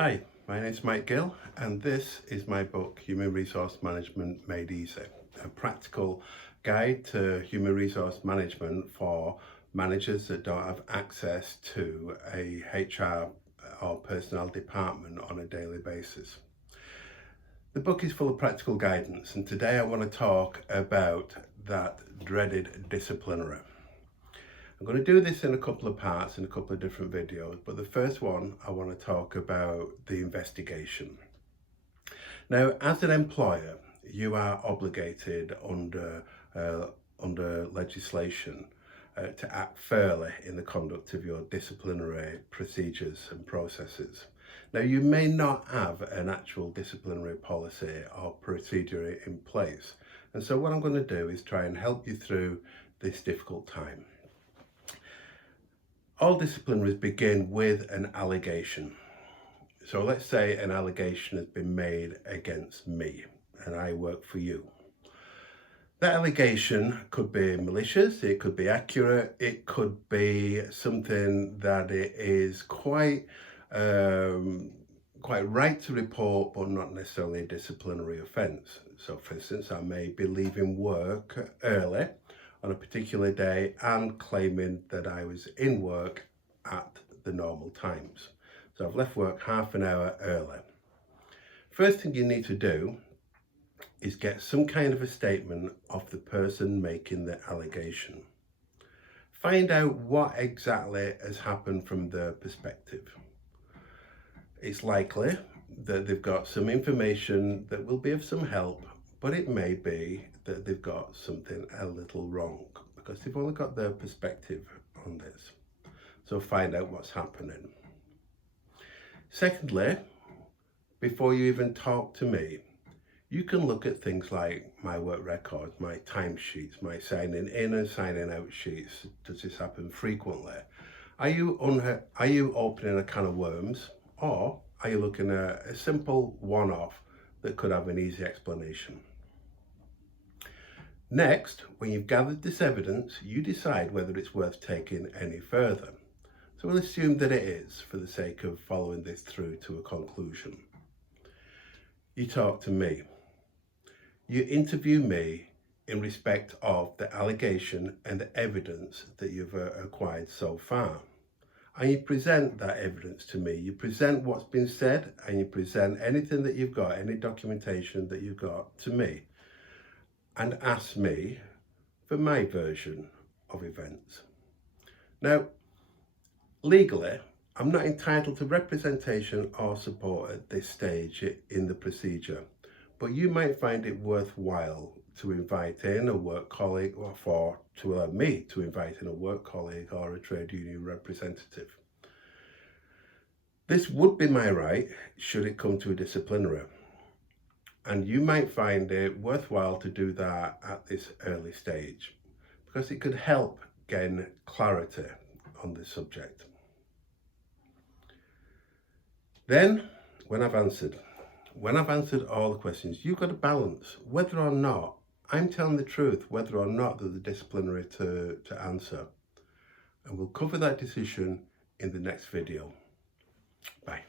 Hi, my name is Mike Gill, and this is my book, Human Resource Management Made Easy, a practical guide to human resource management for managers that don't have access to a HR or personnel department on a daily basis. The book is full of practical guidance, and today I want to talk about that dreaded disciplinary. I'm going to do this in a couple of parts in a couple of different videos, but the first one I want to talk about the investigation. Now, as an employer, you are obligated under legislation to act fairly in the conduct of your disciplinary procedures and processes. Now, you may not have an actual disciplinary policy or procedure in place, and so what I'm going to do is try and help you through this difficult time. All disciplinaries begin with an allegation. So let's say an allegation has been made against me and I work for you. That allegation could be malicious, it could be accurate, it could be something that it is quite right to report, but not necessarily a disciplinary offence. So for instance, I may be leaving work early on a particular day and claiming that I was in work at the normal times. So I've left work half an hour early. First thing you need to do is get some kind of a statement of the person making the allegation. Find out what exactly has happened from their perspective. It's likely that they've got some information that will be of some help, but it may be that they've got something a little wrong because they've only got their perspective on this. So find out what's happening. Secondly, before you even talk to me, you can look at things like my work records, my timesheets, my signing in and signing out sheets. Does this happen frequently? Are you opening a can of worms, or are you looking at a simple one-off that could have an easy explanation? Next, when you've gathered this evidence, you decide whether it's worth taking any further. So we'll assume that it is, for the sake of following this through to a conclusion. You talk to me. You interview me in respect of the allegation and the evidence that you've acquired so far. And you present that evidence to me. You present what's been said, and you present anything that you've got, any documentation that you've got to me, and ask me for my version of events. Now, legally, I'm not entitled to representation or support at this stage in the procedure, but you might find it worthwhile to invite in a work colleague to allow me to invite in a work colleague or a trade union representative. This would be my right should it come to a disciplinary. And you might find it worthwhile to do that at this early stage because it could help gain clarity on this subject. Then, when I've answered all the questions, you've got to balance whether or not I'm telling the truth, whether or not there's a disciplinary to answer. And we'll cover that decision in the next video. Bye.